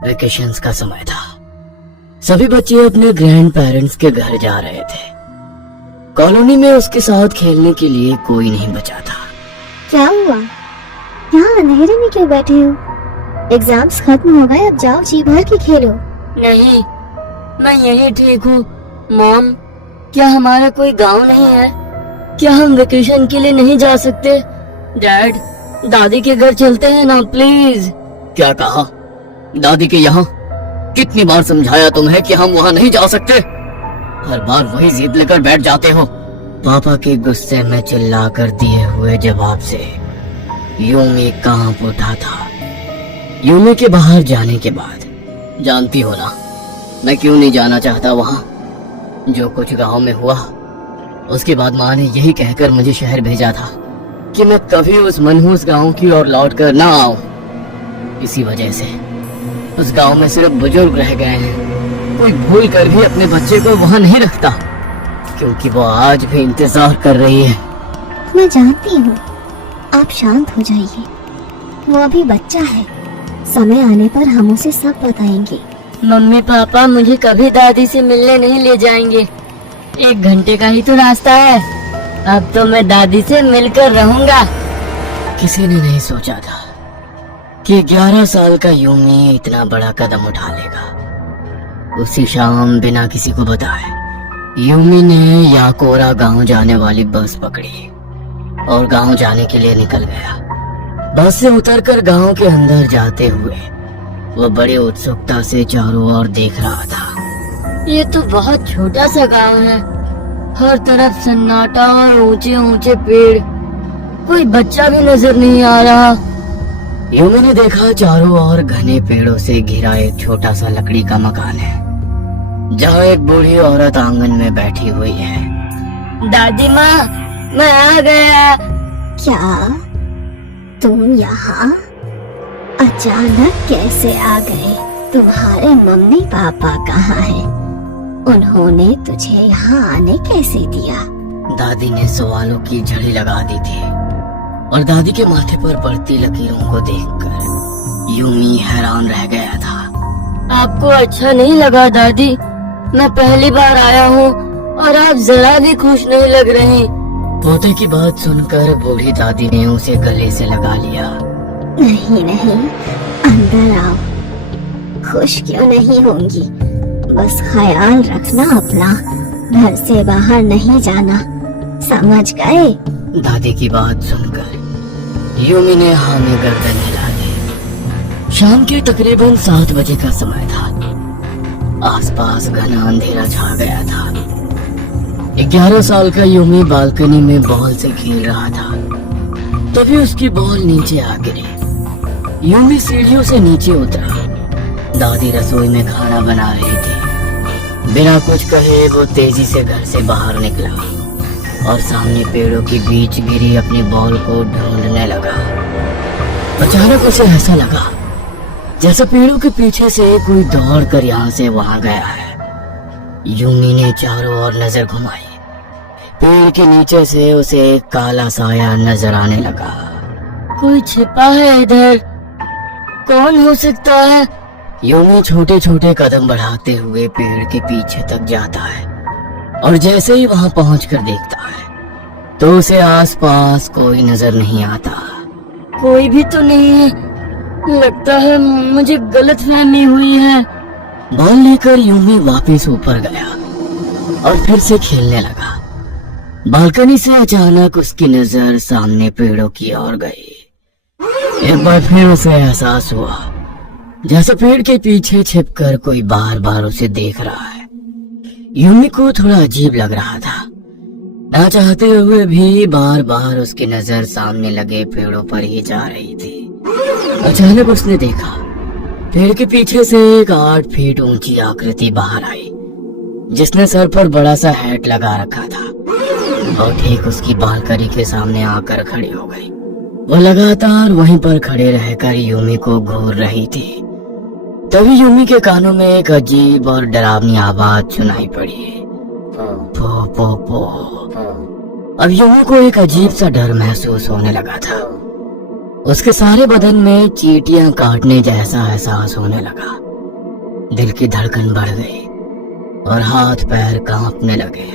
Vacations का समय था। सभी बच्चे अपने ग्रैंड पेरेंट्स के घर जा रहे थे। कॉलोनी में उसके साथ खेलने के लिए कोई नहीं बचा था। क्या हुआ? यहाँ अंधेरे में क्यों बैठे हो? एग्जाम्स खत्म हो गए, अब जाओ जी भर के खेलो। नहीं, मैं यही ठीक हूँ। मॉम, क्या हमारा कोई गांव नहीं है? क्या हम वेकेशन के लिए नहीं जा सकते? डैड, दादी के घर चलते हैं ना प्लीज। क्या कहा? दादी के यहाँ? कितनी बार समझाया तुम्हें कि हम वहाँ नहीं जा सकते? हर बार वही जिद लेकर बैठ जाते हो। पापा के गुस्से में चिल्लाकर दिए हुए जवाब से यूमी कांप उठा था। यूमी के बाहर जाने के बाद, जानती हो ना मैं क्यों नहीं जाना चाहता वहाँ। जो कुछ गांव में हुआ, उसके बाद माँ ने यही कहकर मुझे शहर भेजा था कि मैं कभी उस मनहूस गांव की ओर लौट कर ना आऊं। इसी वजह से उस गांव में सिर्फ बुजुर्ग रह गए हैं। कोई भूल कर भी अपने बच्चे को वहाँ नहीं रखता, क्योंकि वो आज भी इंतजार कर रही है। मैं जानती हूँ, आप शांत हो जाइए। वो अभी बच्चा है, समय आने पर हम उसे सब बताएंगे। मम्मी पापा मुझे कभी दादी से मिलने नहीं ले जाएंगे। 1 घंटे का ही तो रास्ता है। अब तो मैं दादी से मिलकर रहूंगा। किसी ने नहीं सोचा था कि 11 साल का यूमी इतना बड़ा कदम उठा लेगा। उसी शाम बिना किसी को बताए यूमी ने याकोरा गांव जाने वाली बस पकड़ी और गांव जाने के लिए निकल गया। बस से उतरकर गांव के अंदर जाते हुए वह बड़े उत्सुकता से चारों ओर देख रहा था। ये तो बहुत छोटा सा गांव है, हर तरफ सन्नाटा और ऊंचे ऊंचे पेड़, कोई बच्चा भी नजर नहीं आ रहा। यूमी ने देखा चारों ओर घने पेड़ों से घिरा एक छोटा सा लकड़ी का मकान है, जहाँ एक बूढ़ी औरत आंगन में बैठी हुई है। दादी माँ, मैं आ गया। क्या तुम यहाँ अचानक कैसे आ गए? तुम्हारे मम्मी पापा कहाँ हैं? उन्होंने तुझे यहाँ आने कैसे दिया? दादी ने सवालों की झड़ी लगा दी थी और दादी के माथे पर बढ़ती लकीरों को देखकर यूमी हैरान रह गया था। आपको अच्छा नहीं लगा दादी? मैं पहली बार आया हूँ और आप जरा भी खुश नहीं लग रही। पोते की बात सुनकर बूढ़ी दादी ने उसे गले से लगा लिया। नहीं नहीं, अंदर आओ। खुश क्यों नहीं होंगी, बस ख्याल रखना अपना, घर से बाहर नहीं जाना, समझ गए? दादी की बात सुनकर यूमी ने हाँ में गर्दन हिला दी। शाम के तकरीबन 7 बजे का समय था। आसपास घना अंधेरा छा गया था। 11 साल का यूमी बालकनी में बॉल से खेल रहा था, तभी उसकी बॉल नीचे आ गिरी। यूमी सीढ़ियों से नीचे उतरा। दादी रसोई में खाना बना रही थी। बिना कुछ कहे वो तेजी से घर से बाहर निकला और सामने पेड़ों के बीच गिरी अपनी बॉल को ढूंढने लगा। अचानक उसे ऐसा लगा जैसे पेड़ों के पीछे से कोई दौड़कर यहाँ से वहां गया है। यूमी ने चारों ओर नजर घुमाई। पेड़ के नीचे से उसे एक काला साया नजर आने लगा। कोई छिपा है इधर, कौन हो सकता है? यूमी छोटे छोटे कदम बढ़ाते हुए पेड़ के पीछे तक जाता है और जैसे ही वहां पहुंचकर देखता है तो उसे आसपास कोई नजर नहीं आता। कोई भी तो नहीं है, लगता है मुझे गलतफहमी हुई है। बॉल लेकर यूमी वापस ऊपर गया और फिर से खेलने लगा। बालकनी से अचानक उसकी नजर सामने पेड़ों की ओर गई। एक बार फिर उसे एहसास हुआ जैसे पेड़ के पीछे छिपकर कोई बार बार उसे देख रहा है। यूमी को थोड़ा अजीब लग रहा था। ना चाहते हुए भी बार बार उसकी नजर सामने लगे पेड़ों पर ही जा रही थी। अचानक उसने देखा पेड़ के पीछे से एक 8 फीट ऊंची आकृति बाहर आई, जिसने सर पर बड़ा सा हैट लगा रखा था और ठीक उसकी बालकनी के सामने आकर खड़ी हो गई। वो लगातार वहीं पर खड़े रहकर यूमी को घूर रही थी। तभी यूमी के कानों में एक अजीब और डरावनी आवाज सुनाई पड़ी। पो पो पो। अब यूमी को एक अजीब सा डर महसूस होने लगा था। उसके सारे बदन में चींटियां काटने जैसा एहसास होने लगा। दिल की धड़कन बढ़ गई और हाथ पैर कांपने लगे।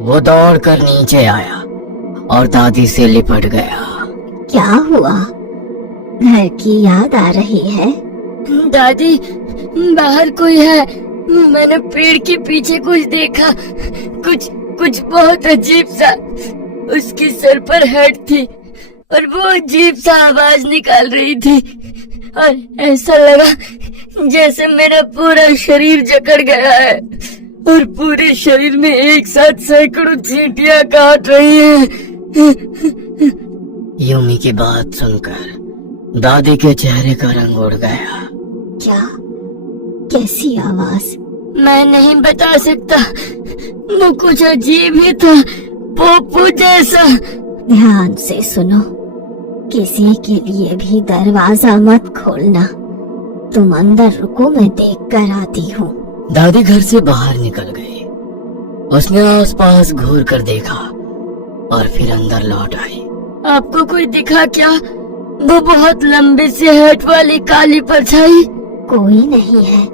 वो दौड़कर नीचे आया और दादी से लिपट गया। क्या हुआ? घर की याद आ रही है? दादी, बाहर कोई है। मैंने पेड़ के पीछे कुछ देखा, कुछ बहुत अजीब सा। उसके सर पर हेड थी और वो अजीब सा आवाज निकाल रही थी और ऐसा लगा जैसे मेरा पूरा शरीर जकड़ गया है और पूरे शरीर में एक साथ सैकड़ों चींटियां काट रही हैं। यूमी की बात सुनकर दादी के चेहरे का रंग उड़ गया। क्या? कैसी आवाज? मैं नहीं बता सकता, वो कुछ अजीब ही था, पोपो जैसा। ध्यान से सुनो, किसी के लिए भी दरवाजा मत खोलना। तुम अंदर रुको, मैं देख कर आती हूँ। दादी घर से बाहर निकल गई। उसने आसपास घूर कर देखा और फिर अंदर लौट आई। आपको कोई दिखा क्या? वो बहुत लंबे से हेड वाली काली परछाई? कोई नहीं है,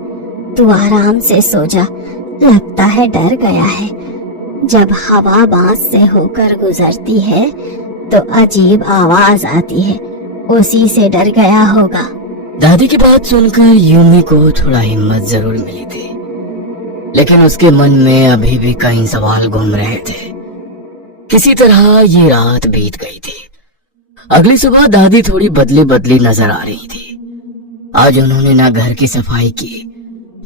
तू आराम से सो जा। लगता है डर गया है। जब हवा बांस से होकर गुजरती है तो अजीब आवाज आती है, उसी से डर गया होगा। दादी की बात सुनकर यूमी को थोड़ा हिम्मत जरूर मिली थी, लेकिन उसके मन में अभी भी कई सवाल घूम रहे थे। किसी तरह ये रात बीत गई थी। अगली सुबह दादी थोड़ी बदली बदली नजर आ रही थी। आज उन्होंने ना घर की सफाई की,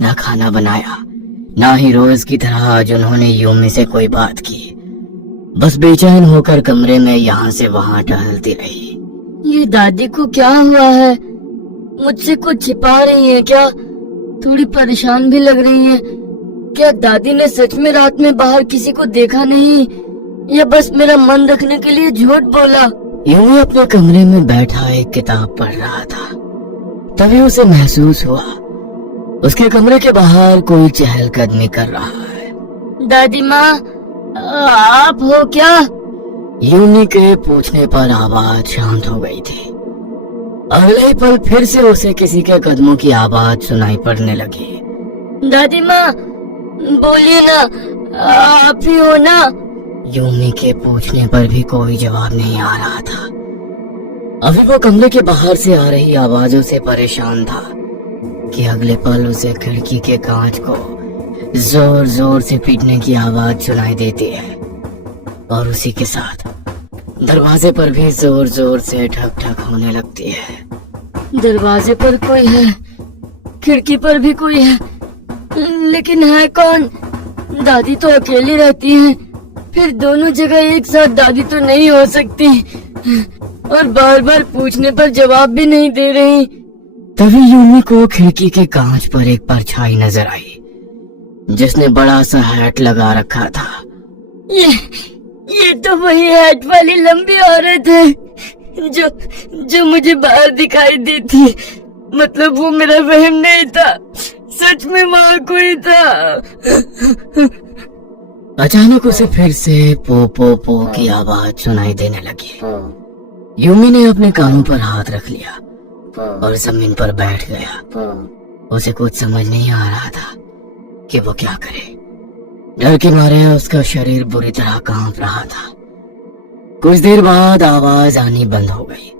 ना खाना बनाया, ना ही रोज की तरह आज उन्होंने यूमी से कोई बात की। बस बेचैन होकर कमरे में यहाँ से वहाँ टहलती रही। ये दादी को क्या हुआ है? मुझसे कुछ छिपा रही है क्या? थोड़ी परेशान भी लग रही है। क्या दादी ने सच में रात में बाहर किसी को देखा नहीं, या बस मेरा मन रखने के लिए झूठ बोला? यूमी अपने कमरे में बैठा एक किताब पढ़ रहा था। तभी उसे महसूस हुआ उसके कमरे के बाहर कोई चहलकदमी कर रहा है। दादी माँ, आप हो क्या? यूमी के पूछने पर आवाज शांत हो गई थी। अगले ही पल फिर से उसे किसी के कदमों की आवाज सुनाई पड़ने लगी। दादी माँ, बोलिए ना, आप ही हो ना? यूमी के पूछने पर भी कोई जवाब नहीं आ रहा था। अभी वो कमरे के बाहर से आ रही आवाजों से परेशान था कि अगले पल उसे खिड़की के कांच को जोर जोर से पीटने की आवाज सुनाई देती है और उसी के साथ दरवाजे पर भी जोर जोर से ठक ठक होने लगती है। दरवाजे पर कोई है, खिड़की पर भी कोई है, लेकिन है कौन? दादी तो अकेली रहती है, फिर दोनों जगह एक साथ दादी तो नहीं हो सकती, और बार बार पूछने पर जवाब भी नहीं दे रही। तभी यूमी को खिड़की के कांच पर एक परछाई नजर आई जिसने बड़ा सा हैट लगा रखा था। ये तो वही हैट वाली लंबी औरत है जो मुझे बाहर दिखाई दी थी। मतलब वो मेरा वहम नहीं था, सच में वहाँ कोई था। अचानक उसे फिर से पो पो पो की आवाज सुनाई देने लगी। यूमी ने अपने कानों पर हाथ रख लिया और जमीन पर बैठ गया। उसे कुछ समझ नहीं आ रहा था कि वो क्या करे। डर के मारे उसका शरीर बुरी तरह कांप रहा था। कुछ देर बाद आवाज आनी बंद हो गई,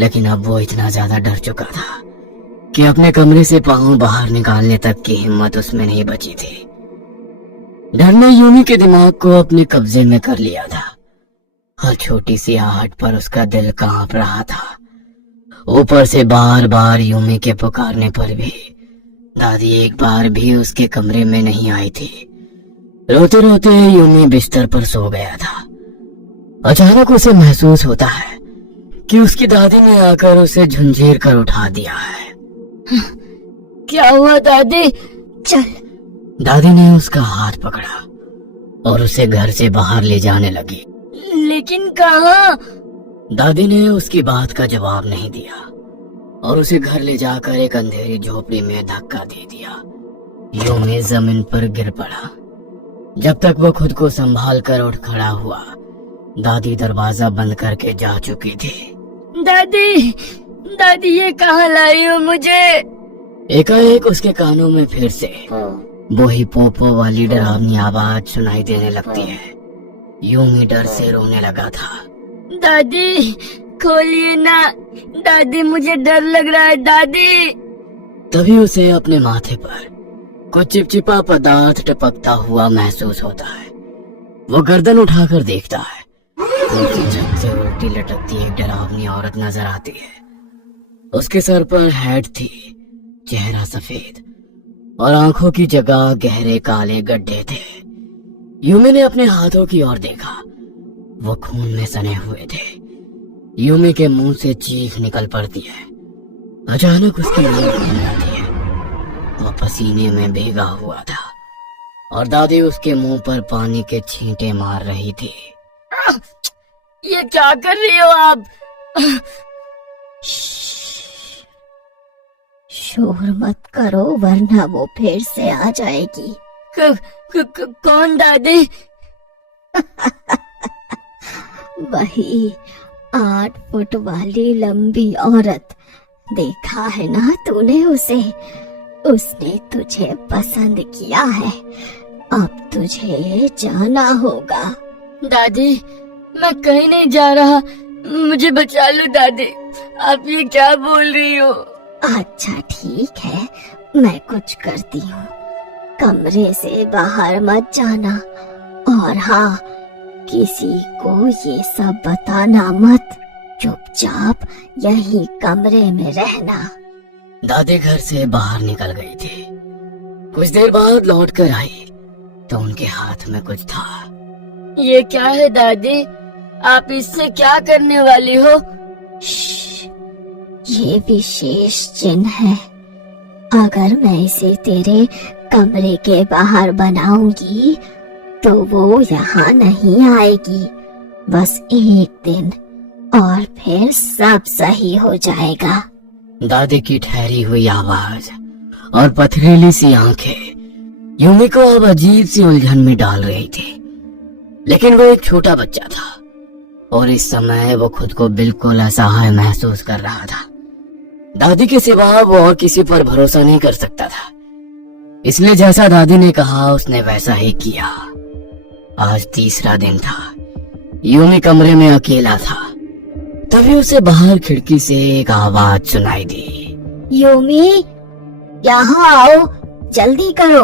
लेकिन अब वो इतना ज्यादा डर चुका था कि अपने कमरे से पांव बाहर निकालने तक की हिम्मत उसमें नहीं बची थी। डर ने यूमी के दिमाग को अपने कब्जे में कर लिया था। हर छोटी सी आहट पर उसका दिल कांप रहा था। ऊपर से बार बार यूमी के पुकारने पर भी दादी एक बार भी उसके कमरे में नहीं आई थी। रोते रोते यूमी बिस्तर पर सो गया था। अचानक उसे महसूस होता है कि उसकी दादी ने आकर उसे झंझेर कर उठा दिया है। क्या हुआ दादी? चल। दादी ने उसका हाथ पकड़ा और उसे घर से बाहर ले जाने लगी। लेकिन कहाँ? दादी ने उसकी बात का जवाब नहीं दिया और उसे घर ले जाकर एक अंधेरी झोपड़ी में धक्का दे दिया। यूमी जमीन पर गिर पड़ा। जब तक वो खुद को संभाल कर उठ खड़ा हुआ, दादी दरवाजा बंद करके जा चुकी थी। दादी, दादी ये कहाँ लाई हो मुझे? एकाएक उसके कानों में फिर से वही पोपो वाली डरावनी आवाज सुनाई देने लगती है। यूमी डर से रोने लगा था। दादी खोलिए ना, दादी मुझे डर लग रहा है दादी। तभी उसे अपने माथे पर कुछ चिपचिपा पदार्थ टपकता हुआ महसूस होता है। वो गर्दन उठाकर देखता है, उसकी छत से उल्टी लटकती एक डरावनी औरत नजर आती है। उसके सर पर हैट थी, चेहरा सफेद और आंखों की जगह गहरे काले गड्ढे थे। यूमी ने अपने हाथों की ओर देखा, वो खून में सने हुए थे। यूमी के मुंह से चीख निकल पड़ती है। अचानक उसकी नींद खुल जाती है। वो पसीने में भीगा हुआ था और दादी उसके मुंह पर पानी के छींटे मार रही थी। ये क्या कर रही हो आप? शोर मत करो वरना वो फिर से आ जाएगी। कौन दादी? वही 8 फुट वाली लंबी औरत, देखा है ना तूने उसे? उसने तुझे पसंद किया है, अब तुझे जाना होगा। दादी मैं कहीं नहीं जा रहा, मुझे बचा लो दादी। आप ये क्या बोल रही हो? अच्छा ठीक है, मैं कुछ करती हूँ। कमरे से बाहर मत जाना, और हाँ, किसी को ये सब बताना मत। चुपचाप यही कमरे में रहना। दादी घर से बाहर निकल गई थी। कुछ देर बाद लौट कर आई तो उनके हाथ में कुछ था। ये क्या है दादी? आप इससे क्या करने वाली हो? ये विशेष चिन्ह है। अगर मैं इसे तेरे कमरे के बाहर बनाऊंगी तो वो यहाँ नहीं आएगी। बस एक दिन और फिर सब सही हो जाएगा। दादी की ठहरी हुई आवाज और पथरीली सी आंखें यूमी को अब अजीब सी उलझन में डाल रही थी। लेकिन वो एक छोटा बच्चा था और इस समय वो खुद को बिल्कुल असहाय महसूस कर रहा था। दादी के सिवा वो और किसी पर भरोसा नहीं कर सकता था, इसलिए जैसा दादी ने कहा उसने वैसा ही किया। आज तीसरा दिन था। यूमी कमरे में अकेला था। तभी उसे बाहर खिड़की से एक आवाज सुनाई दी। यूमी, यहाँ आओ, जल्दी करो।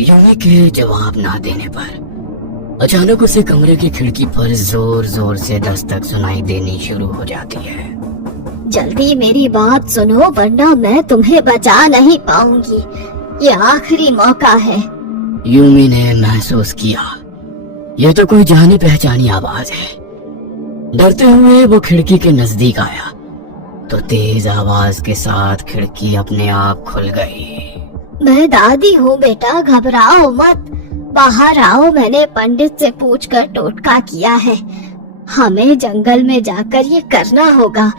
यूमी के जवाब ना देने पर अचानक उसे कमरे की खिड़की पर जोर जोर से दस्तक सुनाई देनी शुरू हो जाती है। जल्दी मेरी बात सुनो वरना मैं तुम्हें बचा नहीं पाऊंगी। ये आखिरी मौका है। यूमी ने महसूस किया, यह तो कोई जानी पहचानी आवाज है। डरते हुए वो खिड़की के नजदीक आया तो तेज आवाज के साथ खिड़की अपने आप खुल गई। मैं दादी हूँ बेटा, घबराओ मत, बाहर आओ। मैंने पंडित से पूछकर टोटका किया है। हमें जंगल में जाकर ये करना होगा।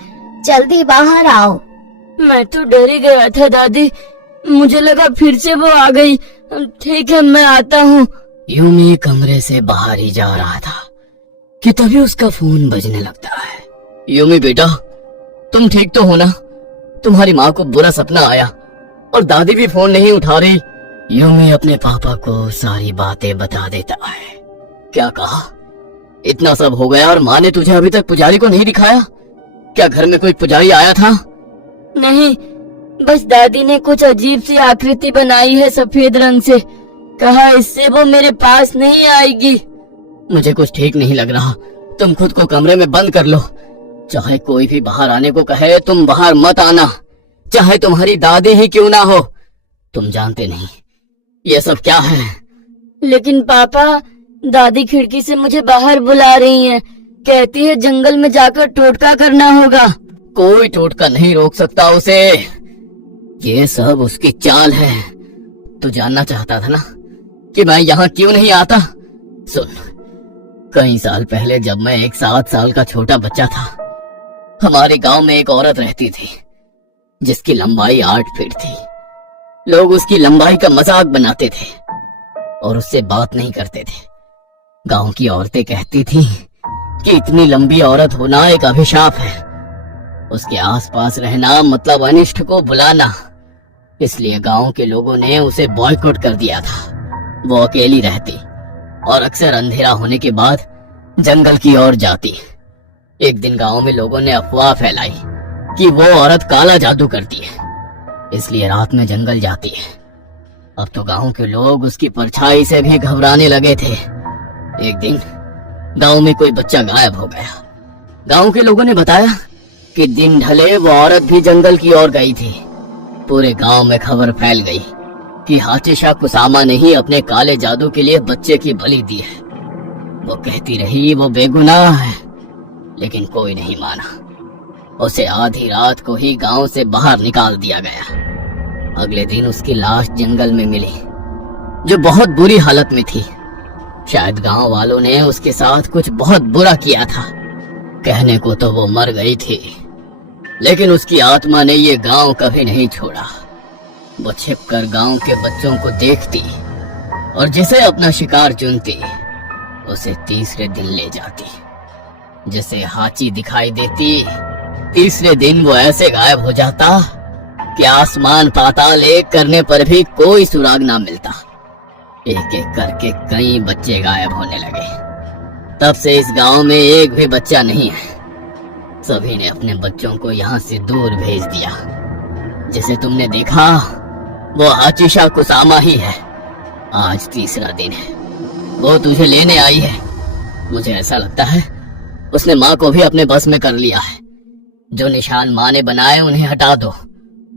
जल्दी बाहर आओ। मैं तो डर ही गया था दादी, मुझे लगा फिर से वो आ गई। ठीक है मैं आता हूँ। यूमी कमरे से बाहर ही जा रहा था कि तभी उसका फोन बजने लगता है। यूमी बेटा, तुम ठीक तो हो ना? तुम्हारी माँ को बुरा सपना आया और दादी भी फोन नहीं उठा रही। यूमी अपने पापा को सारी बातें बता देता है। क्या कहा? इतना सब हो गया और माँ ने तुझे अभी तक पुजारी को नहीं दिखाया? क्या घर में कोई पुजारी आया था? नहीं, बस दादी ने कुछ अजीब सी आकृति बनाई है सफेद रंग से। कहा इससे वो मेरे पास नहीं आएगी। मुझे कुछ ठीक नहीं लग रहा। तुम खुद को कमरे में बंद कर लो। चाहे कोई भी बाहर आने को कहे तुम बाहर मत आना, चाहे तुम्हारी दादी ही क्यों ना हो। तुम जानते नहीं ये सब क्या है। लेकिन पापा, दादी खिड़की से मुझे बाहर बुला रही हैं। कहती है जंगल में जाकर टोटका करना होगा। कोई टोटका नहीं रोक सकता उसे। ये सब उसकी चाल है। तू जानना चाहता था ना कि मैं यहाँ क्यों नहीं आता? सुन, कई साल पहले जब मैं एक 7 साल का छोटा बच्चा था, हमारे गांव में एक औरत रहती थी जिसकी लंबाई 8 फीट थी। लोग उसकी लंबाई का मजाक बनाते थे और उससे बात नहीं करते थे। गांव की औरतें कहती थी कि इतनी लंबी औरत होना एक अभिशाप है। उसके आसपास रहना मतलब अनिष्ट को बुलाना। इसलिए गांव के लोगों ने उसे बॉयकॉट कर दिया था। वो अकेली रहती और अक्सर अंधेरा होने के बाद जंगल की ओर जाती। एक दिन गांव में लोगों ने अफवाह फैलाई कि वो औरत काला जादू करती है, इसलिए रात में जंगल जाती है। अब तो गांव के लोग उसकी परछाई से भी घबराने लगे थे। एक दिन गांव में कोई बच्चा गायब हो गया। गांव के लोगों ने बताया कि दिन ढले वो औरत भी जंगल की ओर गई थी। पूरे गांव में खबर फैल गई कि हातिशा कुसामा ने ही अपने काले जादू के लिए बच्चे की बलि दी है। वो कहती रही वो बेगुनाह है, लेकिन कोई नहीं माना। उसे आधी रात को ही गांव से बाहर निकाल दिया गया। अगले दिन उसकी लाश जंगल में मिली, जो बहुत बुरी हालत में थी। शायद गांव वालों ने उसके साथ कुछ बहुत बुरा किया था। कहने को तो वो मर गई थी, लेकिन उसकी आत्मा ने ये गांव कभी नहीं छोड़ा। वो छिपकर गांव के बच्चों को देखती और जिसे अपना शिकार चुनती, उसे तीसरे दिन ले जाती। जिसे हाची दिखाई देती, तीसरे दिन वो ऐसे गायब हो जाता कि आसमान पाताल एक करने पर भी कोई सुराग ना मिलता। एक एक करके कई बच्चे गायब होने लगे। तब से इस गांव में एक भी बच्चा नहीं है। सभी ने अपने बच्चों को यहाँ से दूर भेज दिया। जिसे तुमने देखा वो हातिशा कुसामा ही है। आज तीसरा दिन है, वो तुझे लेने आई है। मुझे ऐसा लगता है उसने माँ को भी अपने बस में कर लिया है। जो निशान माँ ने बनाए उन्हें हटा दो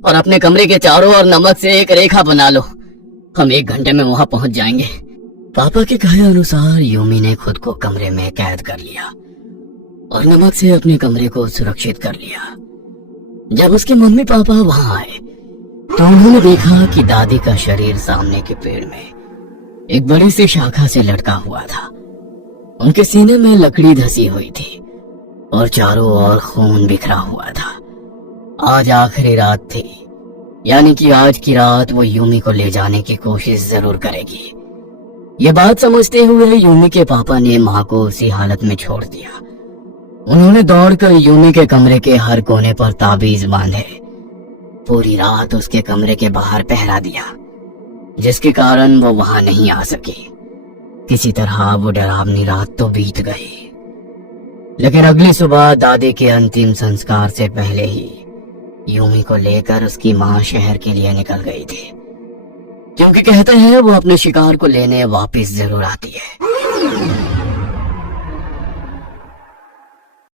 और अपने कमरे के चारों ओर नमक से एक रेखा बना लो। हम 1 घंटे में वहां पहुंच जाएंगे। पापा के कहे अनुसार यूमी ने खुद को कमरे में कैद कर लिया और नमक से अपने कमरे को सुरक्षित कर लिया। जब उसके मम्मी पापा वहां आए तो उन्होंने देखा कि दादी का शरीर सामने के पेड़ में एक बड़ी सी शाखा से लटका हुआ था। उनके सीने में लकड़ी धसी हुई थी और चारों ओर खून बिखरा हुआ था। आज आखिरी रात थी, यानी कि आज की रात वो यूमी को ले जाने की कोशिश जरूर करेगी। ये बात समझते हुए यूमी के पापा ने माँ को उसी हालत में छोड़ दिया। उन्होंने दौड़कर यूमी के कमरे के हर कोने पर ताबीज बांधे। पूरी रात उसके कमरे के बाहर पहरा दिया, जिसके कारण वो वहां नहीं आ सके। किसी तरह वो डरावनी रात तो बीत गई, लेकिन अगली सुबह दादी के अंतिम संस्कार से पहले ही यूमी को लेकर उसकी माँ शहर के लिए निकल गई थी, क्योंकि कहते हैं वो अपने शिकार को लेने वापस जरूर आती है।